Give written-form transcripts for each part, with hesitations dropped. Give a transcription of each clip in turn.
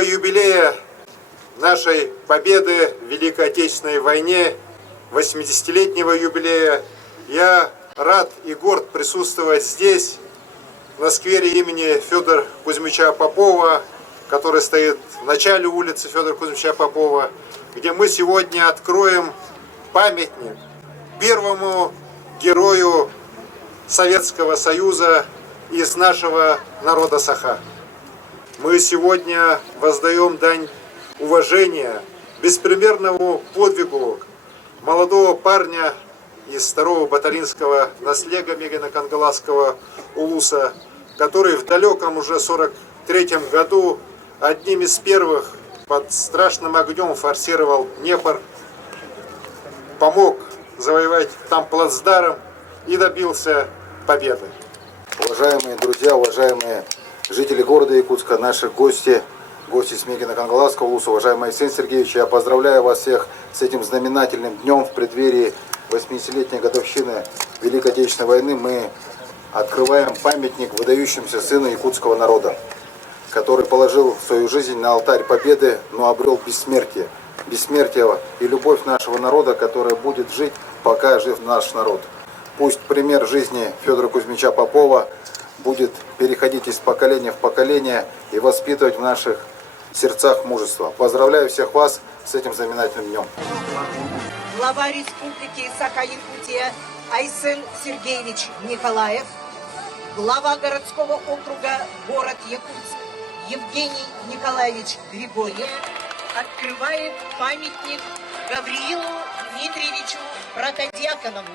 20-летнего юбилея нашей победы в Великой Отечественной войне, 80-летнего юбилея, я рад и горд присутствовать здесь, на сквере имени Федора Кузьмича Попова, который стоит в начале улицы Федора Кузьмича Попова, где мы сегодня откроем памятник первому герою Советского Союза из нашего народа Саха. Мы сегодня воздаем дань уважения беспримерному подвигу молодого парня из 2-го батаринского наслега Мегино-Кангаласского улуса, который в далеком уже 43-м году одним из первых под страшным огнем форсировал Днепр, помог завоевать там плацдарм и добился победы. Уважаемые друзья, уважаемые жители города Якутска, наши гости с Мегино-Кангаласского улуса, уважаемый Арсений Сергеевич, я поздравляю вас всех с этим знаменательным днем в преддверии 80-летней годовщины Великой Отечественной войны. Мы открываем памятник выдающимся сыну якутского народа, который положил свою жизнь на алтарь победы, но обрел бессмертие. Бессмертие и любовь нашего народа, которая будет жить, пока жив наш народ. Пусть пример жизни Федора Кузьмича Попова будет переходить из поколения в поколение и воспитывать в наших сердцах мужество. Поздравляю всех вас с этим знаменательным днем. Глава Республики Саха-Якутия Айсен Сергеевич Николаев, глава городского округа город Якутск Евгений Николаевич Григорьев открывает памятник Гавриилу Дмитриевичу Протодиаконову.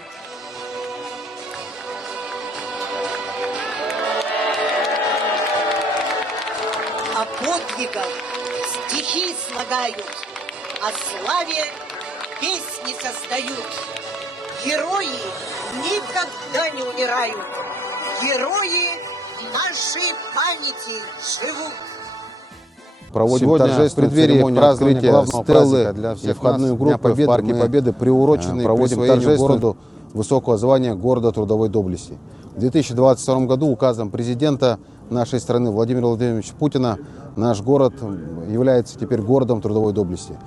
О подвигах стихи слагают, о славе песни создают. Герои никогда не умирают. Герои в нашей памяти живут. Проводим сегодня в преддверии празднования стеллы для всех входную группу в Парке Победы, приуроченной к присвоению городу высокого звания города трудовой доблести. В 2022 году указом президента нашей страны Владимира Владимировича Путина наш город является теперь городом трудовой доблести.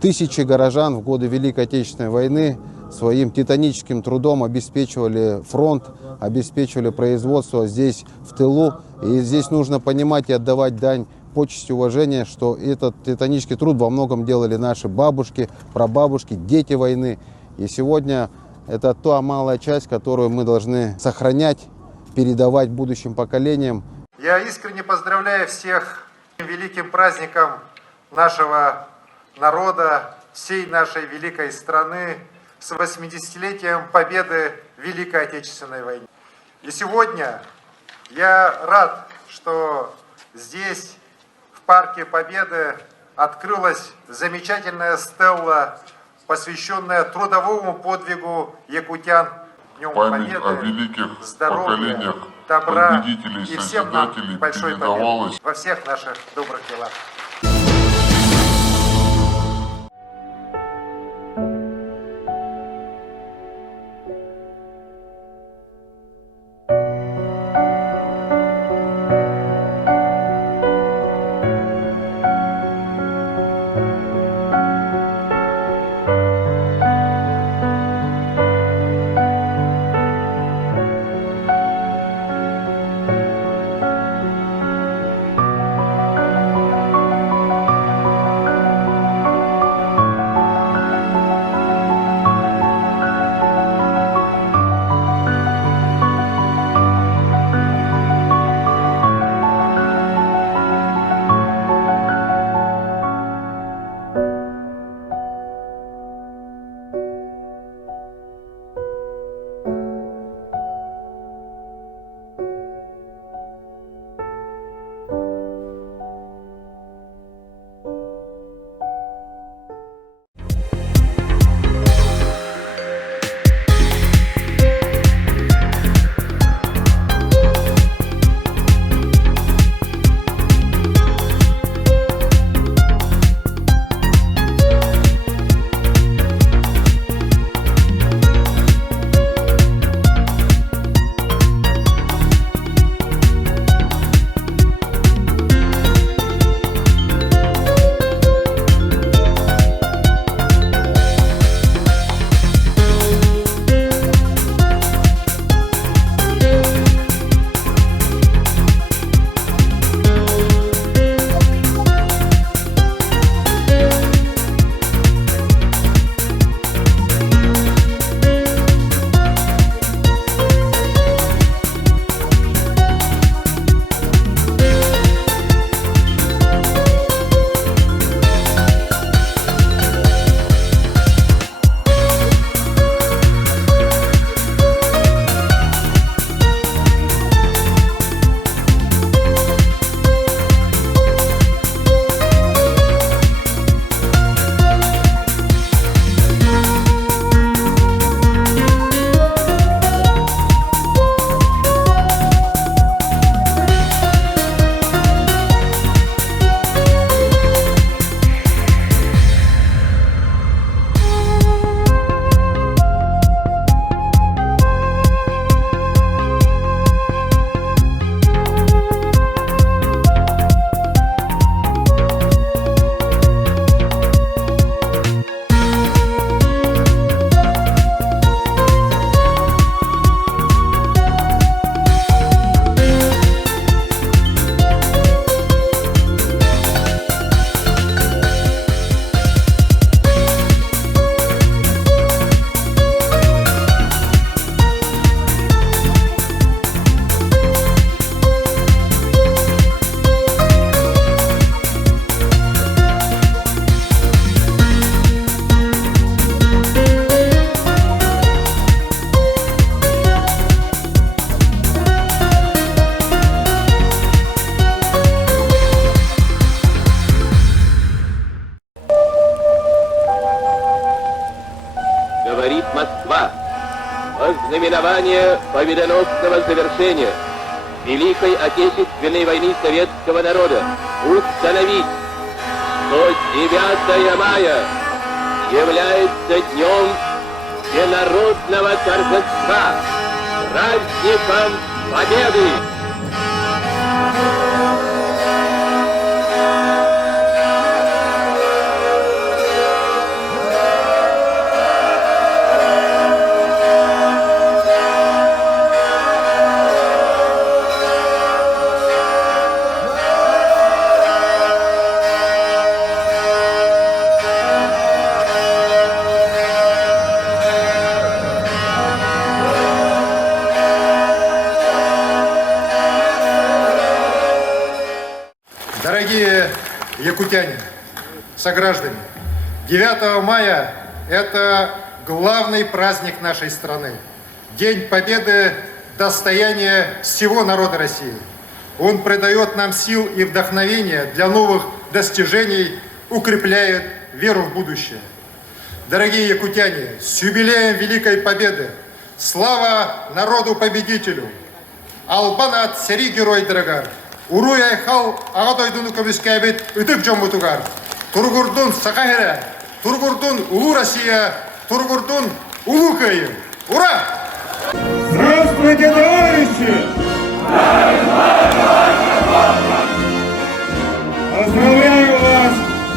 Тысячи горожан в годы Великой Отечественной войны своим титаническим трудом обеспечивали фронт, обеспечивали производство здесь, в тылу. И здесь нужно понимать и отдавать дань почести, уважения, что этот титанический труд во многом делали наши бабушки, прабабушки, дети войны. И сегодня это та малая часть, которую мы должны сохранять, передавать будущим поколениям. Я искренне поздравляю всех с великим праздником нашего народа, всей нашей великой страны, с 80-летием победы в Великой Отечественной войне. И сегодня я рад, что здесь, в Парке Победы, открылась замечательная стелла, посвященная трудовому подвигу якутян. Днем Память Победы, о великих здоровья, поколениях добра победителей и всем нам созидателей большой передавалась победы во всех наших добрых делах. знаменование победоносного завершения Великой Отечественной войны советского народа установить, что 9 мая является днем всенародного торжества, праздником Победы. Дорогие якутяне, сограждане, 9 мая – это главный праздник нашей страны. День Победы – достояние всего народа России. Он придает нам сил и вдохновения для новых достижений, укрепляет веру в будущее. Дорогие якутяне, с юбилеем Великой Победы! Слава народу-победителю! Албанат сери герой дорогар! Уруй айхал ағатойдуну көмескәбет үтіп жомутугар. Тургурдун Сахахера, Тургурдун Улу Россия, Тургурдун Улу Кайым. Ура! Здравствуйте, товарищи! Поздравляю вас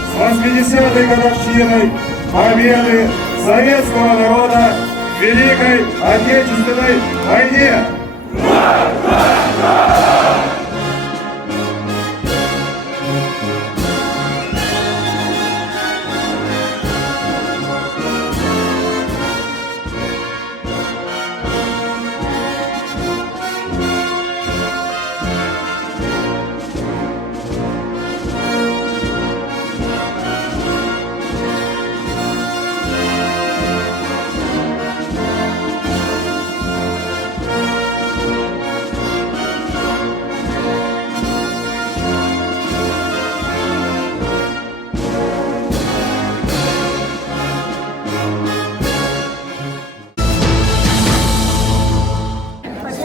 с 80-й годовщиной победы советского народа в Великой Отечественной войне!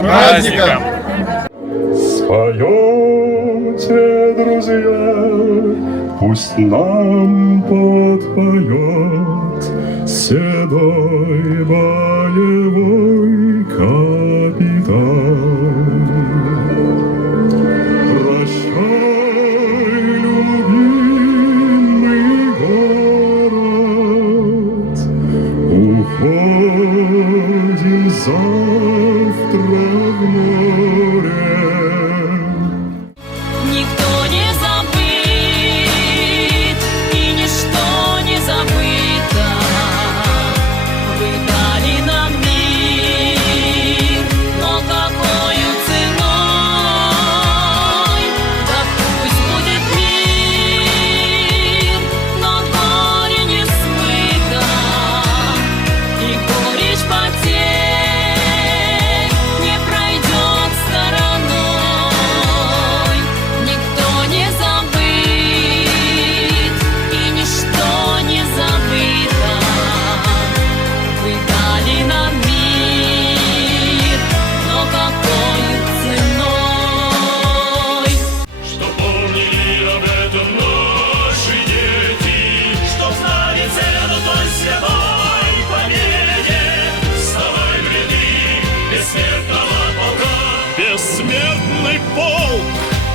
Праздником! Споете, друзья, пусть нам подпоет седой боевой капитан. Прощай, любимый город, уходим завтра. Никто не забыт, и ничто не забыто. Вы дали нам мир, но какою ценой? Да пусть будет мир, но горе не смыто, и горечь потерь не пройдет стороной. Никто не забыт, и ничто не забыто. Вы дали нам мир, но какою ценой? Что помнили об этом наши дети, что знали цену той святой победе. Вставай в ряды бессмертного полка. Бессмертный полк,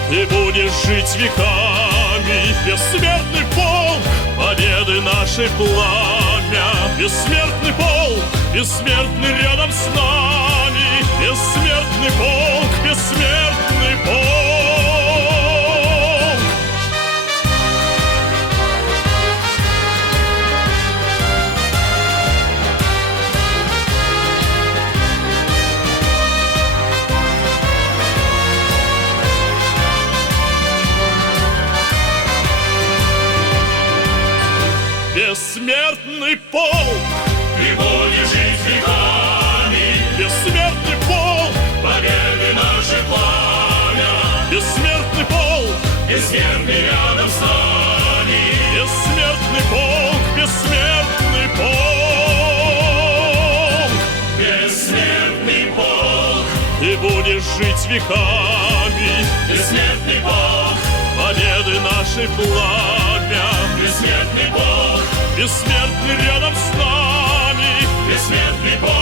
ты будешь жить веками. Бессмертный полк, победы нашей пламя. Бессмертный полк, бессмертный рядом с нами. Бессмертный полк, бессмертный полк. Бессмертный полк, ты будешь жить веками. Бессмертный полк, победы наши пламя. Бессмертный полк, бессмертный рядом с нами. Бессмертный полк, бессмертный полк. Бессмертный будешь жить веками. Бессмертный Бог, победы нашей пламя. Бессмертный Бог, бессмертный рядом с нами. Бессмертный Бог.